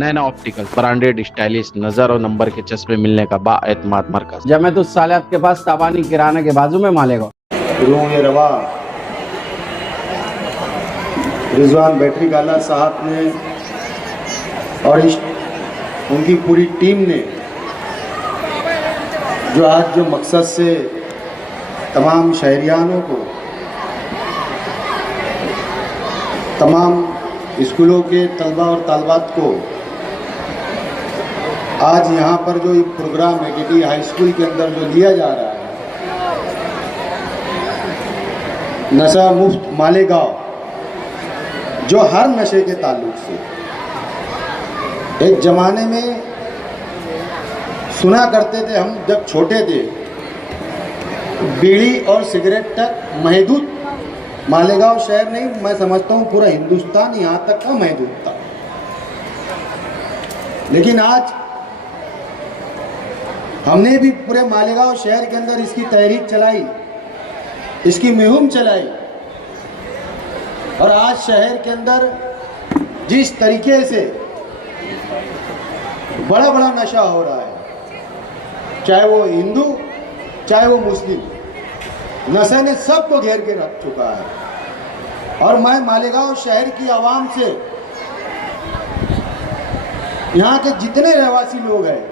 नैना optical, branded stylish नजर और number के चश्मे मिलने का बाएतमाद मरकज। जब मैं तो सालियात के पास ताबानी किराना के बाजू में मालेगा रूह रवा रिजवान बैटरी गाला साहब ने और उनकी पूरी टीम ने जो आज जो मकसद से तमाम शहरियानों को, तमाम स्कूलों के तलबा और तालबात को आज यहाँ पर जो ये प्रोग्राम है ATT हाई स्कूल के अंदर जो लिया जा रहा है, नशा मुफ्त मालेगांव, जो हर नशे के ताल्लुक से एक ज़माने में सुना करते थे हम जब छोटे थे, बीड़ी और सिगरेट तक महदूद, मालेगांव शहर नहीं, मैं समझता हूँ पूरा हिंदुस्तान यहाँ तक का महदूद था। लेकिन आज हमने भी पूरे मालेगांव शहर के अंदर इसकी तहरीक चलाई, इसकी मुहिम चलाई, और आज शहर के अंदर जिस तरीके से बड़ा बड़ा नशा हो रहा है, चाहे वो हिंदू चाहे वो मुस्लिम, नशे ने सबको घेर के रख चुका है। और मैं मालेगांव शहर की आवाम से, यहाँ के जितने रहवासी लोग हैं,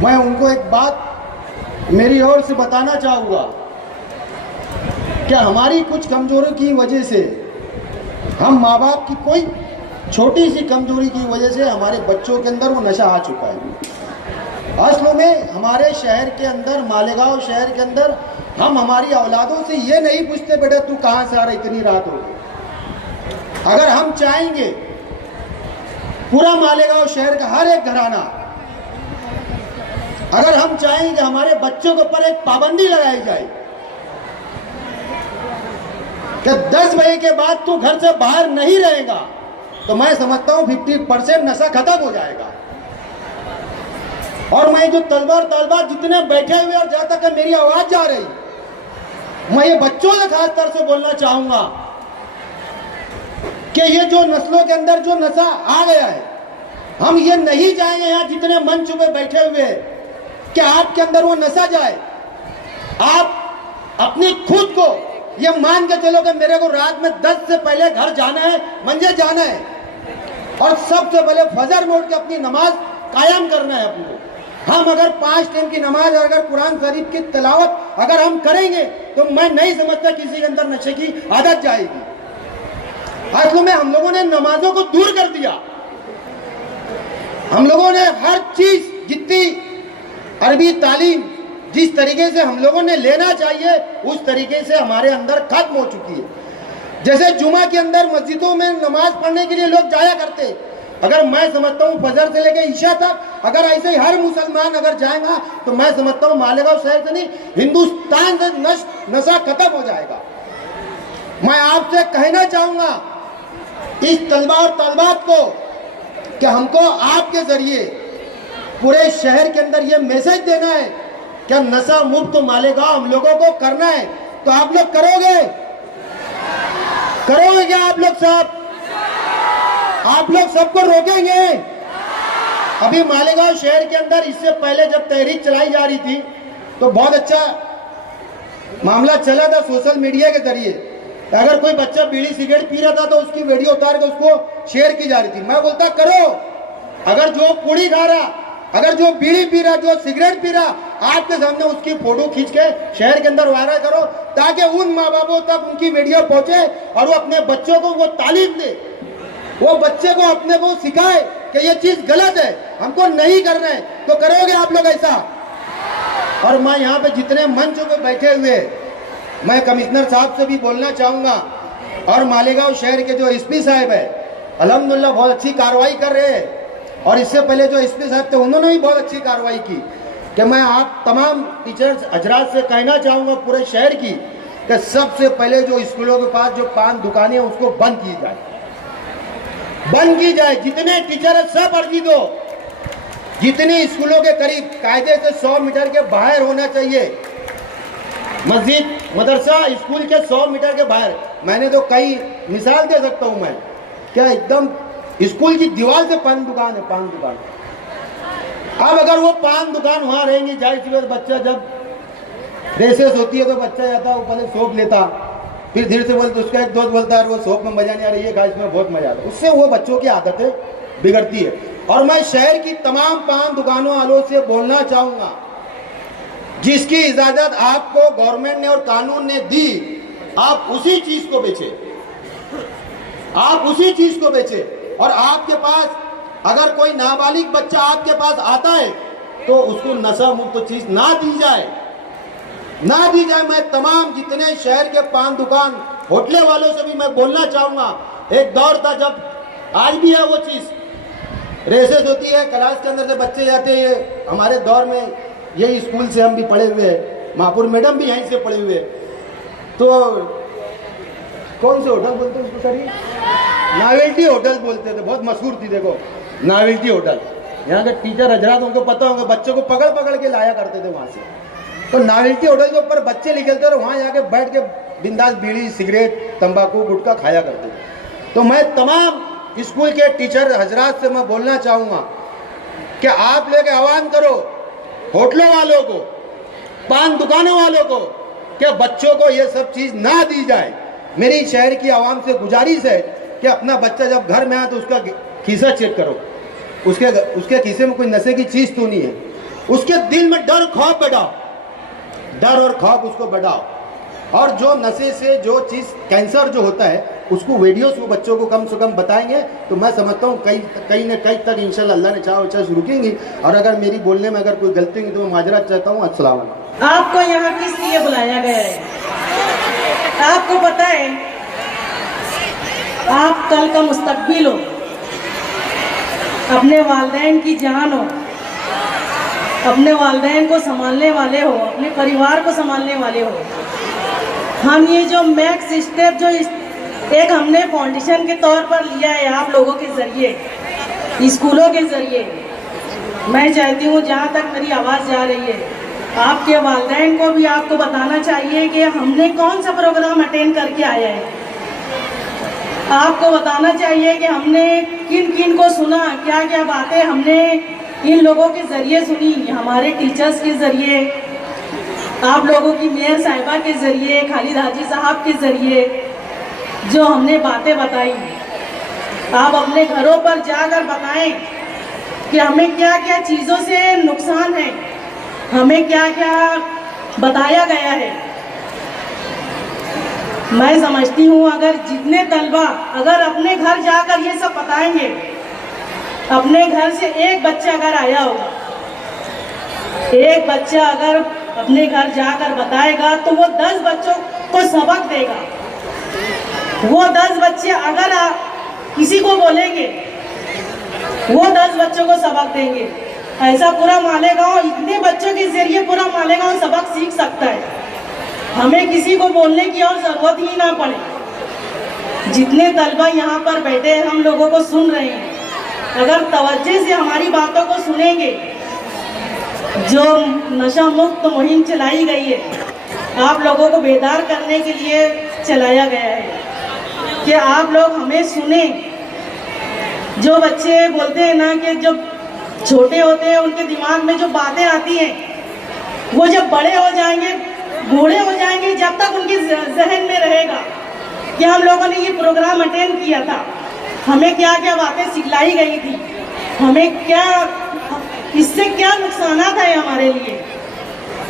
मैं उनको एक बात मेरी ओर से बताना चाहूँगा कि हमारी कुछ कमजोरी की वजह से, हम माँ बाप की कोई छोटी सी कमजोरी की वजह से हमारे बच्चों के अंदर वो नशा आ चुका है। असल में हमारे शहर के अंदर, मालेगांव शहर के अंदर, हम हमारी औलादों से ये नहीं पूछते बेटा तू कहाँ से आ रहा, इतनी रात हो गई। अगर हम चाहेंगे पूरा मालेगांव शहर का हर एक घराना, अगर हम चाहेंगे हमारे बच्चों के ऊपर एक पाबंदी लगाई जाए कि 10 बजे के बाद तू घर से बाहर नहीं रहेगा, तो मैं समझता हूं 50% नशा खत्म हो जाएगा। और मैं जो तलबा और तालबात जितने बैठे हुए और जहां तक मेरी आवाज जा रही, मैं ये बच्चों से खास तौर से बोलना चाहूंगा कि ये जो नस्लों के अंदर जो नशा आ गया है, हम ये नहीं चाहेंगे यहाँ जितने मंच पे बैठे हुए कि आपके अंदर वो नशा जाए। आप अपनी खुद को ये मान के चलो कि मेरे को रात में 10 से पहले घर जाना है, मंजिल जाना है, और सबसे पहले फजर मोड़ के अपनी नमाज कायम करना है अपने। हम अगर 5 टाइम की नमाज और अगर कुरान शरीफ की तिलावत अगर हम करेंगे तो मैं नहीं समझता किसी के अंदर नशे की आदत जाएगी। असल में हम लोगों ने नमाजों को दूर कर दिया, हम लोगों ने हर चीज, जितनी अरबी तालीम जिस तरीके से हम लोगों ने लेना चाहिए उस तरीके से हमारे अंदर खत्म हो चुकी है। जैसे जुमा के अंदर मस्जिदों में नमाज पढ़ने के लिए लोग जाया करते, अगर मैं समझता हूँ फजर से लेकर ईशा तक अगर ऐसे ही हर मुसलमान अगर जाएगा तो मैं समझता हूँ मालेगांव शहर से नहीं, हिंदुस्तान से नशा खत्म हो जाएगा। मैं आपसे कहना चाहूंगा इस तलबा और तलबात को कि हमको आपके जरिए पूरे शहर के अंदर ये मैसेज देना है कि नशा मुक्त मालेगांव हम लोगों को करना है। तो आप लोग करोगे क्या आप लोग सब? आप लोग सबको रोकेंगे? अभी मालेगांव शहर के अंदर इससे पहले जब तहरीक चलाई जा रही थी तो बहुत अच्छा मामला चला था सोशल मीडिया के जरिए। अगर कोई बच्चा बीड़ी सिगरेट पी रहा था तो उसकी वीडियो उतार के उसको शेयर की जा रही थी। मैं बोलता करो, अगर जो पूड़ी खा रहा, अगर जो बीड़ी पी रहा, जो सिगरेट पी रहा, आपके सामने उसकी फोटो खींच के शहर के अंदर वायरल करो ताकि उन माँ बापों तक उनकी वीडियो पहुंचे और वो अपने बच्चों को वो तालीम दे, वो बच्चे को अपने को सिखाए कि ये चीज गलत है, हमको नहीं करना है। तो करोगे आप लोग ऐसा? और मैं यहाँ पे जितने मंचों पे बैठे हुए, मैं कमिश्नर साहब से भी बोलना चाहूंगा और मालेगांव शहर के जो एसपी साहब है, अल्हम्दुलिल्लाह बहुत अच्छी कार्रवाई कर रहे हैं, और इससे पहले जो एसपी साहब थे उन्होंने भी बहुत अच्छी कार्रवाई की। कि मैं आप तमाम टीचर्स हजरात से कहना चाहूँगा पूरे शहर की कि सबसे पहले जो स्कूलों के पास जो पान दुकानें हैं उसको बंद की जाए, बंद की जाए। जितने टीचर है सब अर्जी दो, जितने स्कूलों के करीब कायदे से 100 मीटर के बाहर होना चाहिए, मस्जिद मदरसा स्कूल के 100 मीटर के बाहर। मैंने तो कई मिसाल दे सकता हूँ मैं, क्या एकदम स्कूल की दीवार से पान दुकान है, पान दुकान। अब अगर वो पान दुकान वहां रहेंगी, जाहिर सी बात बच्चा जब रेसेस होती है तो बच्चा जाता है, वो पहले सोप लेता, फिर धीरे से बोलते, उसका एक दोस्त बोलता है वो सोप में मजा नहीं आ रही है, इसमें बहुत मजा आता है, उससे वो बच्चों की आदतें बिगड़ती है। और मैं शहर की तमाम पान दुकानों वालों से बोलना चाहूंगा, जिसकी इजाजत आपको गवर्नमेंट ने और कानून ने दी, आप उसी चीज को बेचे, आप उसी चीज को बेचे। और आपके पास अगर कोई नाबालिग बच्चा आपके पास आता है तो उसको नशा मुक्त चीज ना दी जाए, ना दी जाए। मैं तमाम जितने शहर के पान दुकान होटले वालों से भी मैं बोलना चाहूंगा, एक दौर था जब, आज भी है वो चीज, रेसेस होती है, क्लास के अंदर से बच्चे जाते हैं। हमारे दौर में यही स्कूल से हम भी पढ़े हुए हैं, महापुर मैडम भी यहीं से पढ़े हुए हैं। तो कौन से होटल बोलते हैं उसको सर? नावेल्टी होटल बोलते थे, बहुत मशहूर थी। देखो नावेल्टी होटल, यहाँ के टीचर हजरात उनको पता होंगे, बच्चों को पकड़ पकड़ के लाया करते थे वहाँ से। तो नावेल्टी होटल के ऊपर बच्चे निकलते और वहाँ जाके बैठ के बिंदास बीड़ी सिगरेट तंबाकू गुटखा खाया करते थे। तो मैं तमाम स्कूल के टीचर हजरात से मैं बोलना चाहूँगा कि आप लोग आह्वान करो होटलों वालों को, पान दुकानों वालों को, कि बच्चों को ये सब चीज़ ना दी जाए। मेरी शहर की आवाम से गुजारिश है कि अपना बच्चा जब घर में आए तो उसका खीसा चेक करो, उसके खीसे में कोई नशे की चीज़ तो नहीं है, उसके दिल में डर खौफ बढ़ाओ, डर और खौफ उसको बढ़ाओ। और जो नशे से जो चीज़ कैंसर जो होता है उसको वीडियोस वो बच्चों को कम से कम बताएंगे तो मैं समझता हूँ कहीं न कहीं तक इंशाल्लाह अल्लाह ने चाहा चाह रुकेंगी। और अगर मेरी बोलने में अगर कोई गलती हुई तो मैं माजरत चाहता हूँ। अस्सलाम वालेकुम। आपको यहाँ किस लिए बुलाया गया है? आपको पता है आप कल का मुस्तकबिल हो, अपने वालिदैन की जान हो, अपने वालिदैन को संभालने वाले हो, अपने परिवार को संभालने वाले हो। हम ये जो मैक्स स्टेप जो एक हमने फाउंडेशन के तौर पर लिया है आप लोगों के ज़रिए, स्कूलों के ज़रिए, मैं चाहती हूँ जहाँ तक मेरी आवाज़ जा रही है, आपके वालिदैन को भी आपको बताना चाहिए कि हमने कौन सा प्रोग्राम अटेंड करके आया है। आपको बताना चाहिए कि हमने किन किन को सुना, क्या क्या बातें हमने इन लोगों के ज़रिए सुनी, हमारे टीचर्स के ज़रिए, आप लोगों की मेयर साहिबा के ज़रिए, खालिद हाजी साहब के ज़रिए जो हमने बातें बताई। आप अपने घरों पर जाकर बताएं कि हमें क्या क्या चीज़ों से नुकसान है, हमें क्या क्या बताया गया है। मैं समझती हूँ अगर जितने तलबा अगर अपने घर जाकर ये सब बताएंगे, अपने घर से एक बच्चा अगर आया होगा, एक बच्चा अगर अपने घर जाकर बताएगा तो वो 10 बच्चों को सबक देगा। वो 10 बच्चे अगर किसी को बोलेंगे, वो 10 बच्चों को सबक देंगे। ऐसा पूरा मालेगांव, इतने बच्चों के जरिए पूरा मालेगांव सबक सीख सकता है। हमें किसी को बोलने की और ज़रूरत ही ना पड़े। जितने तलबा यहाँ पर बैठे हैं, हम लोगों को सुन रहे हैं, अगर तवज्जो से हमारी बातों को सुनेंगे, जो नशा मुक्त मुहिम चलाई गई है, आप लोगों को बेदार करने के लिए चलाया गया है कि आप लोग हमें सुने। जो बच्चे बोलते हैं ना कि जब छोटे होते हैं उनके दिमाग में जो बातें आती हैं, वो जब बड़े हो जाएंगे, बूढ़े हो जाएंगे, जब तक उनके जहन में रहेगा कि हम लोगों ने ये प्रोग्राम अटेंड किया था, हमें क्या क्या बातें सिखलाई गई थी, हमें क्या इससे क्या नुकसानात है हमारे लिए।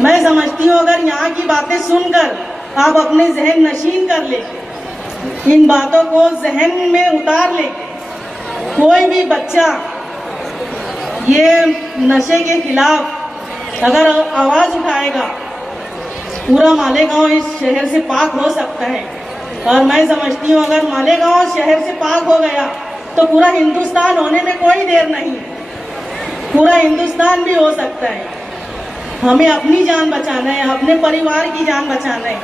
मैं समझती हूँ अगर यहाँ की बातें सुनकर आप अपने जहन नशीन कर ले, इन बातों को जहन में उतार ले, कोई भी बच्चा ये नशे के खिलाफ अगर आवाज़ उठाएगा, पूरा मालेगांव इस शहर से पाक हो सकता है। और मैं समझती हूँ अगर मालेगांव शहर से पाक हो गया तो पूरा हिंदुस्तान होने में कोई देर नहीं, पूरा हिंदुस्तान भी हो सकता है। हमें अपनी जान बचाना है, अपने परिवार की जान बचाना है।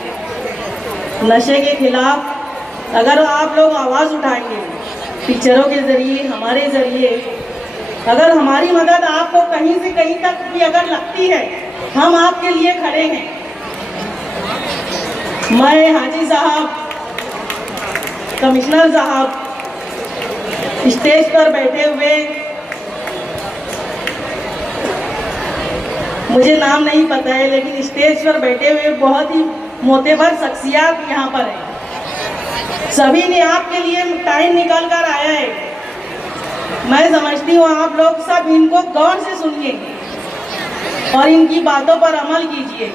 नशे के खिलाफ अगर आप लोग आवाज़ उठाएंगे, टीचरों के ज़रिए, हमारे ज़रिए, अगर हमारी मदद आपको कहीं से कहीं तक भी अगर लगती है, हम आपके लिए खड़े हैं। मैं हाजी साहब, कमिश्नर साहब, स्टेज पर बैठे हुए, मुझे नाम नहीं पता है, लेकिन स्टेज पर बैठे हुए बहुत ही मोतेबर शख्सियत यहाँ पर है। सभी ने आपके लिए टाइम निकाल कर आया है। मैं समझती हूँ आप लोग सब इनको गौर से सुनिए और इनकी बातों पर अमल कीजिए।